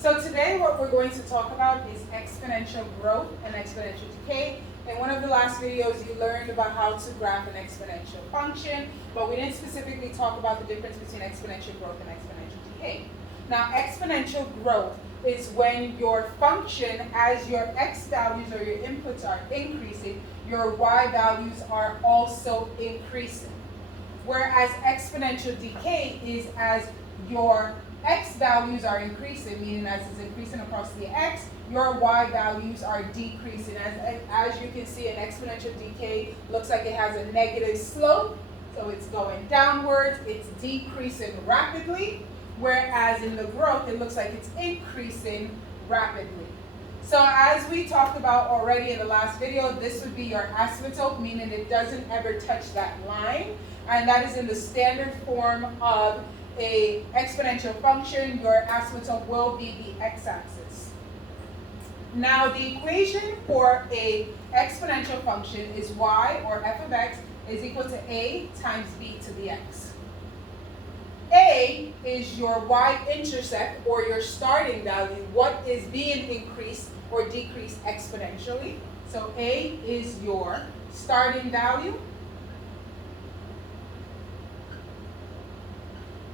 So today what we're going to talk about is exponential growth and exponential decay. In one of the last videos you learned about how to graph an exponential function, but we didn't specifically talk about the difference between exponential growth and exponential decay. Now exponential growth is when your function, as your x values or your inputs are increasing, your y values are also increasing. Whereas exponential decay is as your x values are increasing, meaning as it's increasing across the x, your y values are decreasing. As you can see, an exponential decay looks like it has a negative slope, so it's going downwards, it's decreasing rapidly, whereas in the growth, it looks like it's increasing rapidly. So as we talked about already in the last video, this would be your asymptote, meaning it doesn't ever touch that line, and that is in the standard form of a exponential function. Your asymptote will be the x-axis. Now the equation for a exponential function is y, or f of x, is equal to a times b to the x. A is your y-intercept, or your starting value, what is being increased or decreased exponentially. So A is your starting value,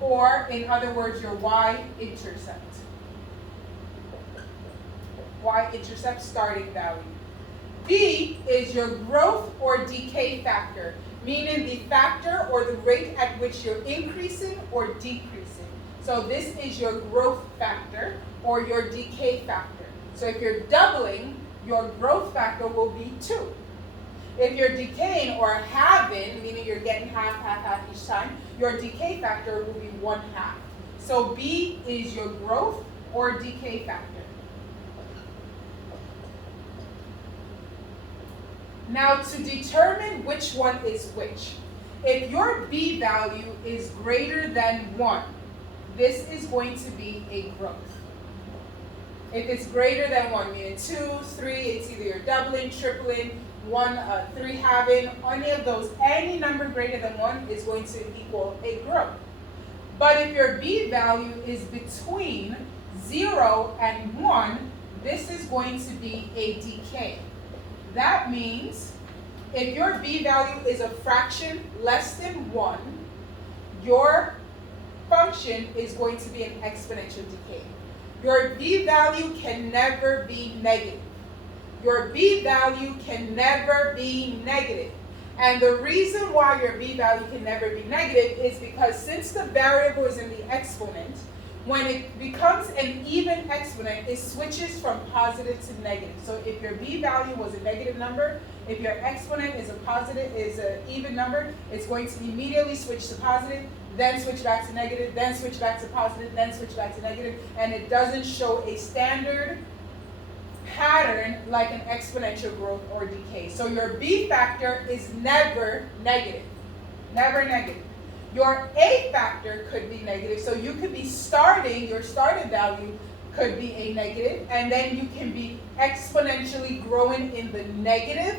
or in other words, your y-intercept. Y-intercept starting value. B is your growth or decay factor, meaning the factor or the rate at which you're increasing or decreasing. So this is your growth factor or your decay factor. So if you're doubling, your growth factor will be 2. If you're decaying or halving, meaning you're getting half each time, your decay factor will be 1/2. So B is your growth or decay factor. Now to determine which one is which, if your B value is greater than 1, this is going to be a growth. If it's greater than 1, meaning 2, 3, it's either you're doubling, tripling, 3 halving, any of those, any number greater than 1 is going to equal a growth. But if your B value is between 0 and 1, this is going to be a decay. That means if your B value is a fraction less than 1, your function is going to be an exponential decay. Your B value can never be negative. Your B value can never be negative. And the reason why your B value can never be negative is because since the variable is in the exponent, when it becomes an even exponent, it switches from positive to negative. So if your B value was a negative number, if your exponent is an even number, it's going to immediately switch to positive, then switch back to negative, then switch back to positive, then switch back to negative, and it doesn't show a standard pattern like an exponential growth or decay. So your B factor is never negative. Never negative. Your A factor could be negative, so you could be your starting value could be a negative, and then you can be exponentially growing in the negative,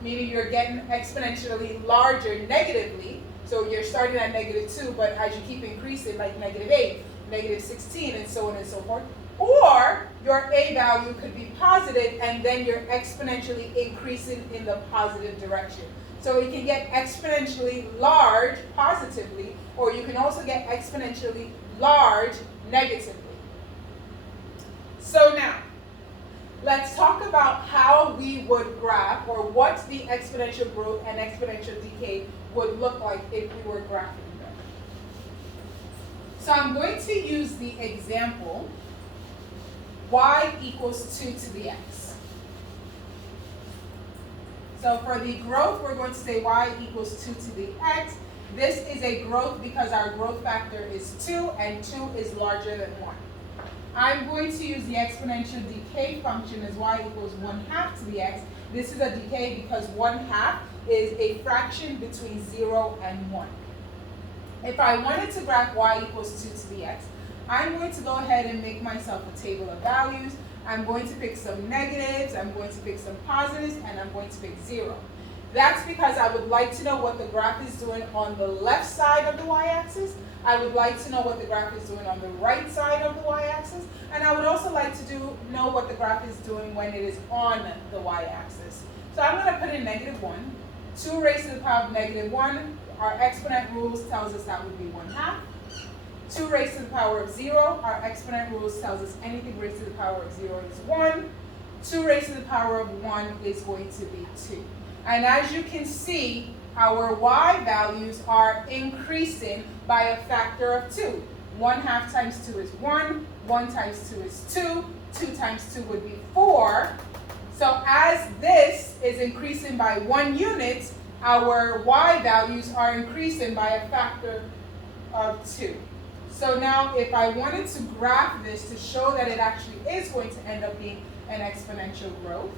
meaning you're getting exponentially larger negatively. So you're starting at -2, but as you keep increasing, like -8, -16, and so on and so forth. Or your A value could be positive, and then you're exponentially increasing in the positive direction. So it can get exponentially large positively, or you can also get exponentially large negatively. So now, let's talk about how we would graph, or what the exponential growth and exponential decay would look like if we were graphing them. So I'm going to use the example y equals 2 to the x. So for the growth, we're going to say y equals 2 to the x. This is a growth because our growth factor is 2, and 2 is larger than 1. I'm going to use the exponential decay function as y equals 1/2 to the x. This is a decay because 1/2 is a fraction between 0 and 1. If I wanted to graph y equals 2 to the x, I'm going to go ahead and make myself a table of values. I'm going to pick some negatives, I'm going to pick some positives, and I'm going to pick 0. That's because I would like to know what the graph is doing on the left side of the y-axis. I would like to know what the graph is doing on the right side of the y-axis. And I would also like to know what the graph is doing when it is on the y-axis. So I'm going to put in -1. 2 raised to the power of -1. Our exponent rules tells us that would be 1/2. 2 raised to the power of 0. Our exponent rules tells us anything raised to the power of 0 is 1. 2 raised to the power of 1 is going to be 2. And as you can see, our y values are increasing by a factor of 2. 1/2 times 2 is 1. 1 times 2 is 2. 2 times 2 would be 4. So as this is increasing by 1 unit, our y values are increasing by a factor of 2. So now if I wanted to graph this to show that it actually is going to end up being an exponential growth,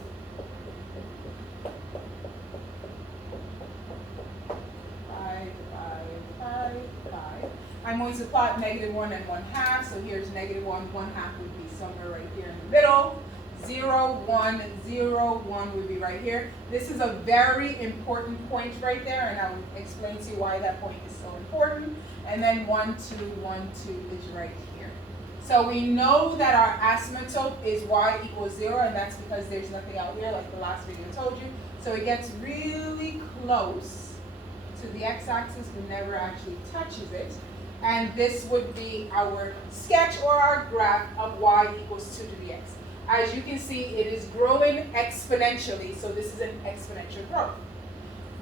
I'm going to plot -1 and 1/2. So here's -1, 1/2 would be somewhere right here in the middle. 0, 1, 0, 1 would be right here. This is a very important point right there, and I'll explain to you why that point is so important. And then 1, 2, 1, 2 is right here. So we know that our asymptote is y equals 0, and that's because there's nothing out here like the last video told you. So it gets really close to the x-axis but never actually touches it. And this would be our sketch or our graph of y equals 2 to the x. As you can see, it is growing exponentially, so this is an exponential growth.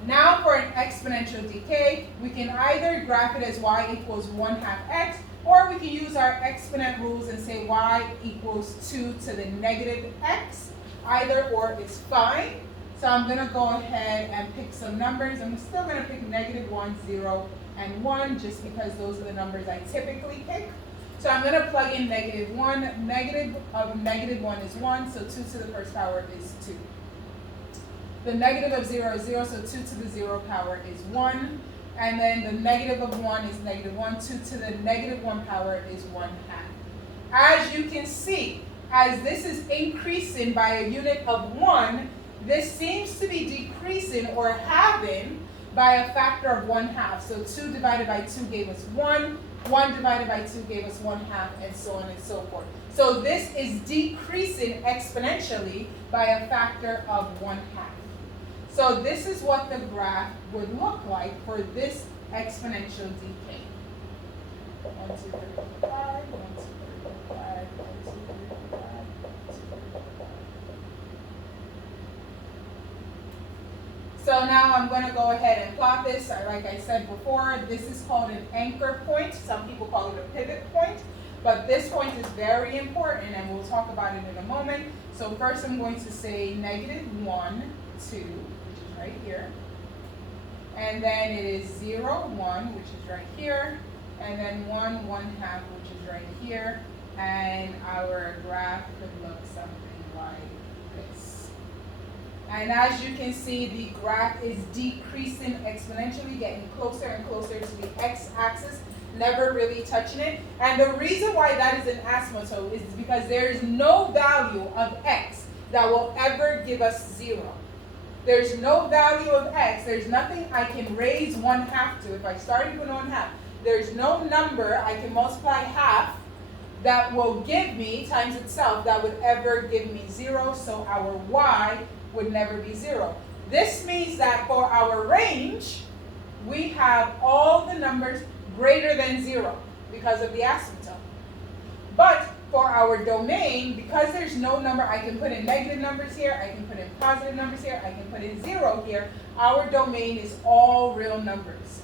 Now for an exponential decay, we can either graph it as y equals 1/2 x, or we can use our exponent rules and say y equals 2 to the negative x. Either or is fine. So I'm going to go ahead and pick some numbers. I'm still going to pick -1, 0, and 1, just because those are the numbers I typically pick. So I'm going to plug in -1. Negative of -1 is 1, so 2 to the first power is 2. The negative of 0 is 0, so 2 to the 0 power is 1. And then the negative of 1 is -1. 2 to the -1 power is 1/2. As you can see, as this is increasing by a unit of 1, this seems to be decreasing or halving by a factor of 1/2. So 2 divided by 2 gave us 1. 1 divided by 2 gave us 1/2, and so on and so forth. So this is decreasing exponentially by a factor of 1/2. So this is what the graph would look like for this exponential decay. 1, 2, 3, 4, 5, 1, 2, 3, 4, 5, 1, 2, 3, 4, 5, 1, 2, 3, 4, 5. So now I'm going to go ahead and plot this. Like I said before, this is called an anchor point. Some people call it a pivot point. But this point is very important, and we'll talk about it in a moment. So first I'm going to say -1, 2, which is right here. And then it is 0, 1, which is right here. And then 1, 1/2, which is right here. And our graph could look something like this. And as you can see, the graph is decreasing exponentially, getting closer and closer to the x-axis, never really touching it. And the reason why that is an asymptote is because there is no value of x that will ever give us 0. There's no value of x. There's nothing I can raise 1/2 to. If I started with 1/2, there's no number I can multiply half that will give me times itself that would ever give me 0. So our y would never be 0. This means that for our range, we have all the numbers greater than 0 because of the asymptote. But for our domain, because there's no number, I can put in negative numbers here, I can put in positive numbers here, I can put in 0 here. Our domain is all real numbers.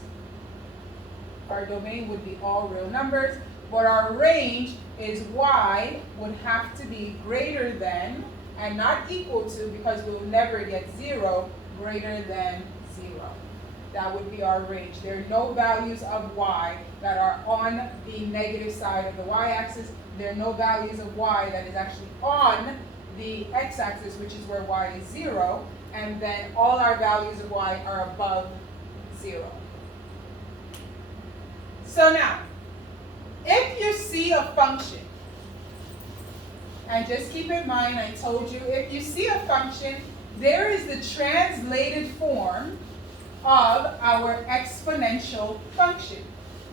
Our domain would be all real numbers, but our range is y would have to be greater than, and not equal to, because we'll never get 0, greater than 0. That would be our range. There are no values of y that are on the negative side of the y-axis. There are no values of y that is actually on the x-axis, which is where y is 0. And then all our values of y are above 0. So now, if you see a function, and just keep in mind, I told you, if you see a function there is the translated form of our exponential function.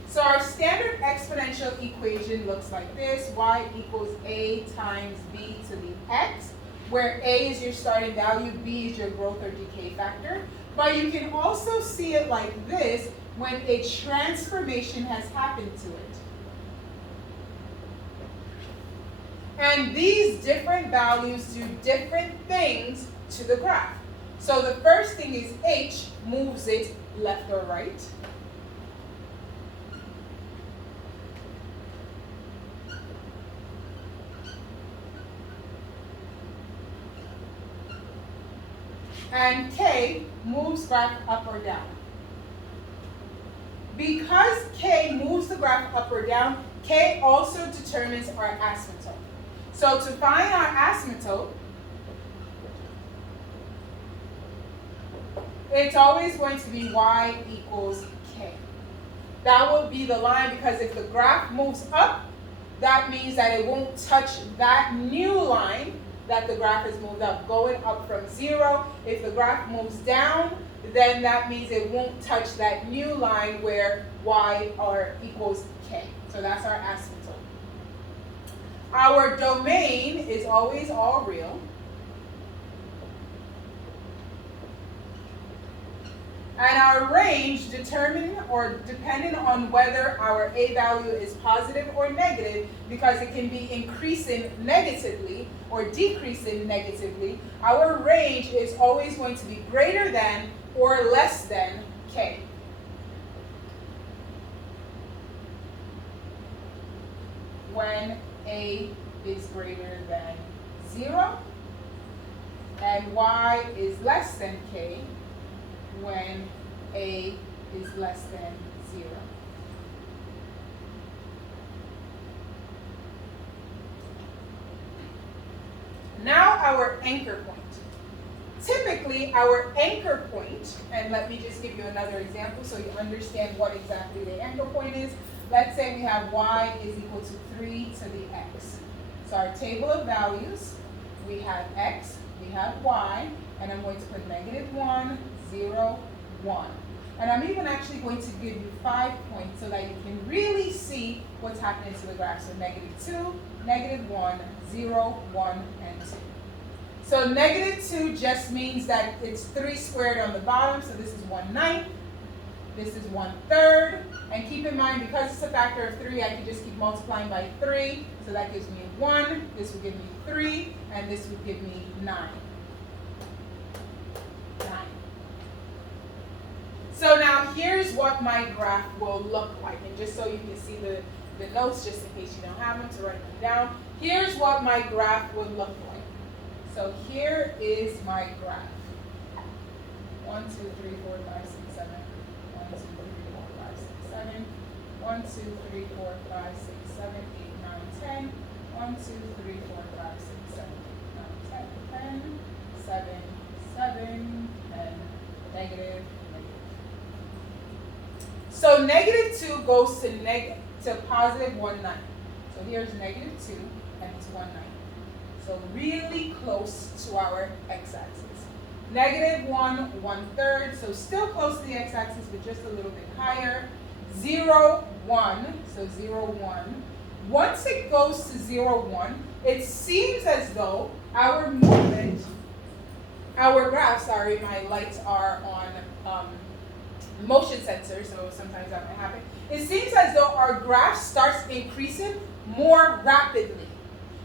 So our standard exponential equation looks like this. Y equals a times b to the x, where a is your starting value, b is your growth or decay factor. But you can also see it like this when a transformation has happened to it. And these different values do different things to the graph. So the first thing is h moves it left or right. And k moves graph up or down. Because k moves the graph up or down, k also determines our asymptote. So to find our asymptote, it's always going to be y equals k. That will be the line, because if the graph moves up, that means that it won't touch that new line that the graph has moved up, going up from 0. If the graph moves down, then that means it won't touch that new line where y equals k. So that's our asymptote. Our domain is always all real. And our range depending on whether our a value is positive or negative, because it can be increasing negatively or decreasing negatively. Our range is always going to be greater than or less than k. When a is greater than 0 and y is less than k when a is less than 0. Now our anchor point. Typically our anchor point, and let me just give you another example so you understand what exactly the anchor point is. Let's say we have y is equal to 3 to the x. So our table of values, we have x, we have y, and I'm going to put -1, 0, 1. And I'm even actually going to give you 5 points so that you can really see what's happening to the graph. So -2, -1, 0, 1, and 2. So -2 just means that it's 3 squared on the bottom, so this is 1/9. This is 1/3. And keep in mind, because it's a factor of 3, I can just keep multiplying by 3. So that gives me 1, this would give me 3, and this would give me 9. So now here's what my graph will look like. And just so you can see the notes, just in case you don't have them, to write them down. Here's what my graph would look like. So here is my graph. 1, 2, 3, 4, 5, 6, 7. 1, 2, 3, 4, 5, 6, 7. 1, 2, 3, 4, 5, 6, 7, 8, 9, 10. 1, 2, 3, 4, 5, 6, 7, 8, 9, 10, 10, 7, 7, 10, negative. So -2 goes to positive 1/9. So here's -2 and it's 1/9. So really close to our x-axis. -1, 1/3, so still close to the x-axis, but just a little bit higher. 0, 1, so 0, 1. Once it goes to 0, 1, it seems as though our movement, our graph, sorry, my lights are on motion sensor, so sometimes that might happen. It seems as though our graph starts increasing more rapidly.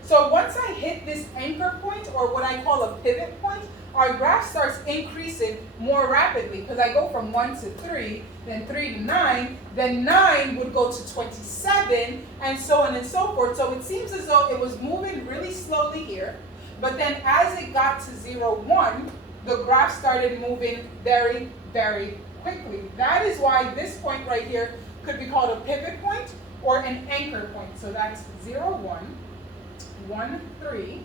So once I hit this anchor point, or what I call a pivot point, our graph starts increasing more rapidly, because I go from 1 to 3, then 3 to 9, then 9 would go to 27, and so on and so forth. So it seems as though it was moving really slowly here, but then as it got to 0, 1, the graph started moving very, very quickly. That is why this point right here could be called a pivot point or an anchor point. So that's 0, 1, 1, 3,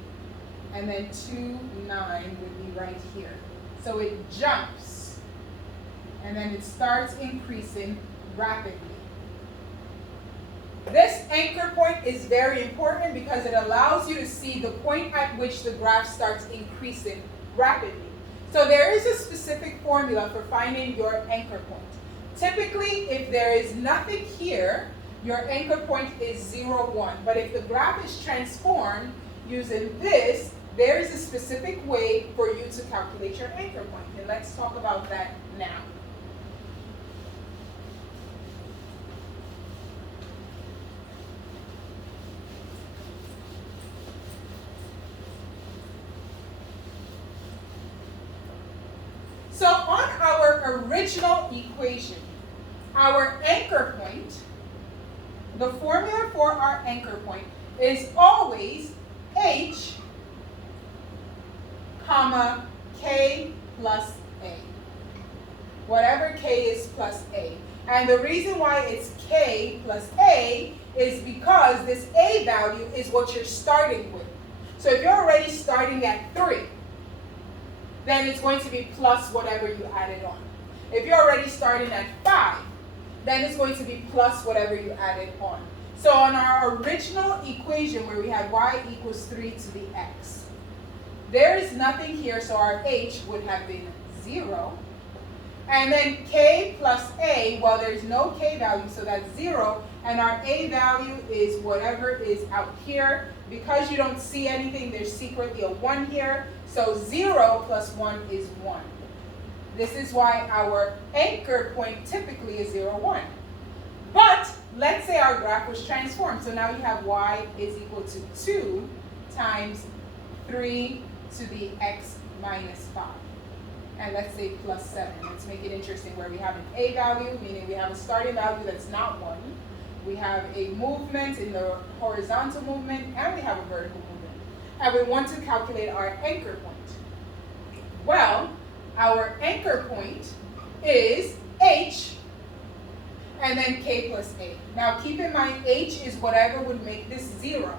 and then 2, 9 would be right here. So it jumps, and then it starts increasing rapidly. This anchor point is very important because it allows you to see the point at which the graph starts increasing rapidly. So there is a specific formula for finding your anchor point. Typically, if there is nothing here, your anchor point is 0, 1. But if the graph is transformed using this, there is a specific way for you to calculate your anchor point. And let's talk about that now. So on our original equation, our anchor point, the formula for our anchor point is always h, comma, k plus a. Whatever k is plus a. And the reason why it's k plus a is because this a value is what you're starting with. So if you're already starting at 3, then it's going to be plus whatever you added on. If you're already starting at 5, then it's going to be plus whatever you added on. So on our original equation where we had y equals 3 to the x, there is nothing here, so our h would have been 0. And then k plus a, well, there's no k value, so that's 0. And our a value is whatever is out here. Because you don't see anything, there's secretly a 1 here. So 0 plus 1 is 1. This is why our anchor point typically is 0, 1. But let's say our graph was transformed. So now you have y is equal to 2 times 3 to the x minus 5. And let's say plus 7. Let's make it interesting where we have an a value, meaning we have a starting value that's not 1. We have a movement in the horizontal movement, and we have a vertical movement. And we want to calculate our anchor point. Well, our anchor point is h, and then k plus a. Now keep in mind, h is whatever would make this 0.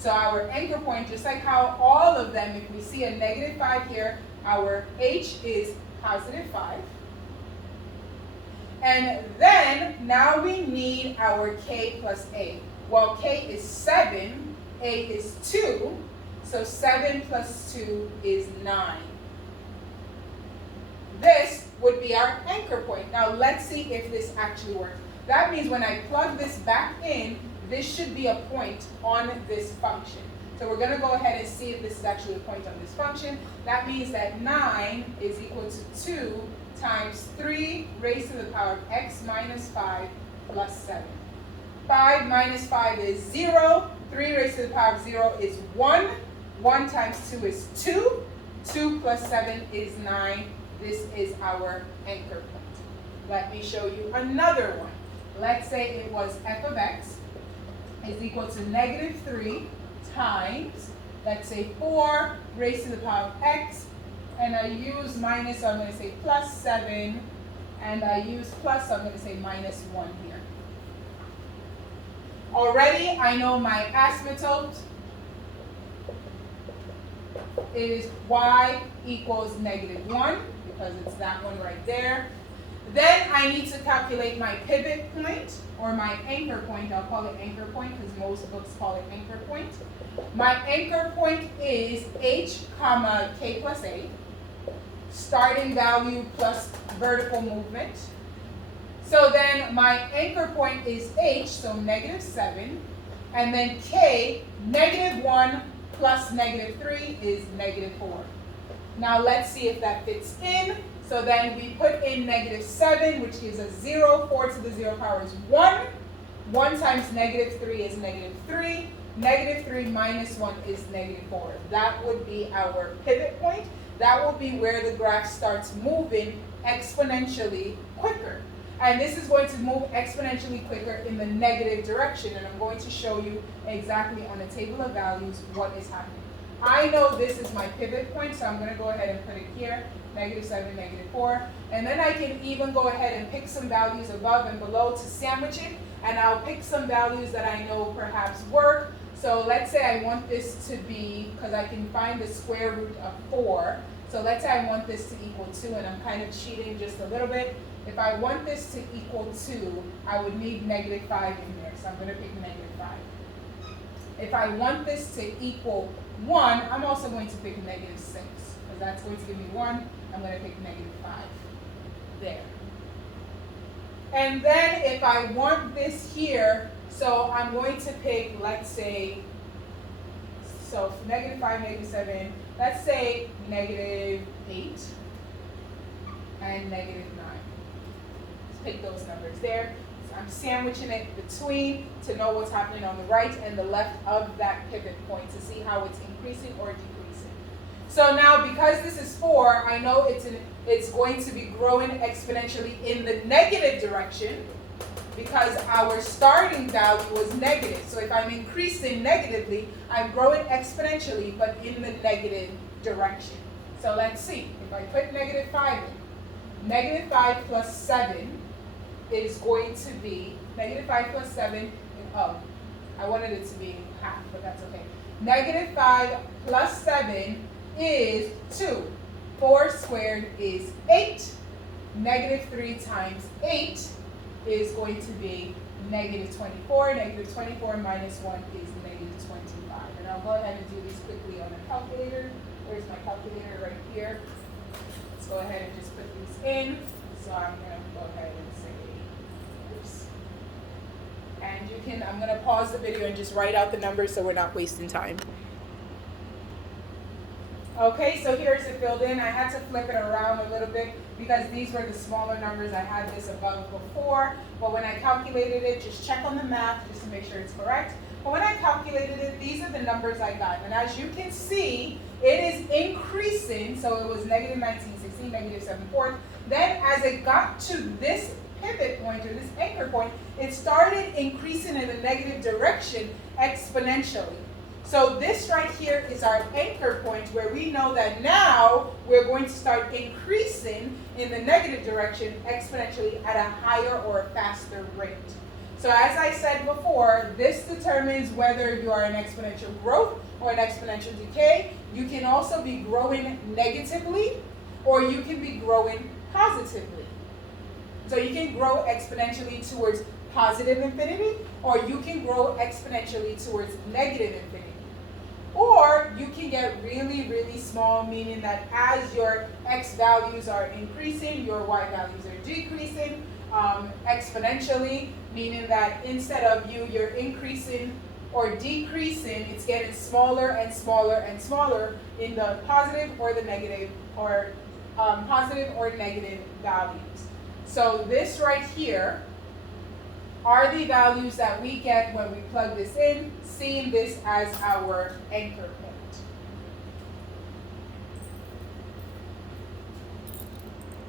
So our anchor point, just like how all of them, if we see a negative 5 here, our h is positive 5. And then, now we need our k plus a. Well, k is 7, a is 2, so 7 plus 2 is 9. This would be our anchor point. Now, let's see if this actually works. That means when I plug this back in, this should be a point on this function. So we're going to go ahead and see if this is actually a point on this function. That means that 9 is equal to 2 times 3 raised to the power of x minus 5 plus 7. 5 minus 5 is 0. 3 raised to the power of 0 is 1. 1 times 2 is 2. 2 plus 7 is 9. This is our anchor point. Let me show you another one. Let's say it was f of x is equal to negative 3 times, let's say 4 raised to the power of x, and I use minus, so I'm going to say plus 7, and I use plus, so I'm going to say minus 1 here. Already, I know my asymptote is y equals negative 1, because it's that one right there. Then I need to calculate my pivot point, or my anchor point. I'll call it anchor point, because most books call it anchor point. My anchor point is h, comma, k plus a. Starting value plus vertical movement. So then my anchor point is h, so negative 7. And then k, negative 1 plus negative 3 is negative 4. Now let's see if that fits in. So then we put in negative 7, which gives us 0. 4 to the 0 power is 1. 1 times negative 3 is negative 3. Negative 3 minus 1 is negative 4. That would be our pivot point. That will be where the graph starts moving exponentially quicker. And this is going to move exponentially quicker in the negative direction. And I'm going to show you exactly on a table of values what is happening. I know this is my pivot point, so I'm going to go ahead and put it here. Negative 7, negative 4. And then I can even go ahead and pick some values above and below to sandwich it. And I'll pick some values that I know perhaps work. So let's say I want this to be, because I can find the square root of 4. So let's say I want this to equal 2, and I'm kind of cheating just a little bit. If I want this to equal 2, I would need negative 5 in there. So I'm going to pick negative 5. If I want this to equal 1, I'm also going to pick negative 6. because that's going to give me 1. I'm going to pick negative 5 there. And then if I want this here, so I'm going to pick, let's say, so negative 5, negative 7, let's say negative 8 and negative 9. Let's pick those numbers there. So I'm sandwiching it between to know what's happening on the right and the left of that pivot point to see how it's increasing or decreasing. So now because this is 4, I know it's going to be growing exponentially in the negative direction because our starting value was negative. So if I'm increasing negatively, I'm growing exponentially, but in the negative direction. So let's see. If I put negative 5 in, negative 5 plus 7 is going to be, negative 5 plus 7, oh, I wanted it to be half, but that's okay. Negative 5 plus 7 is 2. 4 squared is 8. Negative 3 times 8 is going to be negative 24. Negative 24 minus 1 is negative 25. And I'll go ahead and do this quickly on a calculator. Where's my calculator? Right here. Let's go ahead and just put these in. So I'm going to go ahead and say, oops. And you can, I'm going to pause the video and just write out the numbers so we're not wasting time. Okay, so here's it filled in. I had to flip it around a little bit because these were the smaller numbers. I had this above before, but when I calculated it, just check on the math just to make sure it's correct. But when I calculated it, these are the numbers I got. And as you can see, it is increasing. So it was negative 1916, negative 7/4. Then as it got to this pivot point or this anchor point, it started increasing in a negative direction exponentially. So this right here is our anchor point where we know that now we're going to start increasing in the negative direction exponentially at a higher or a faster rate. So as I said before, this determines whether you are an exponential growth or an exponential decay. You can also be growing negatively or you can be growing positively. So you can grow exponentially towards positive infinity or you can grow exponentially towards negative infinity. Or you can get really, really small, meaning that as your x values are increasing, your y values are decreasing exponentially, meaning that instead of you're increasing or decreasing, it's getting smaller and smaller and smaller in the positive or the negative or positive or negative values. So this right here are the values that we get when we plug this in, seeing this as our anchor point.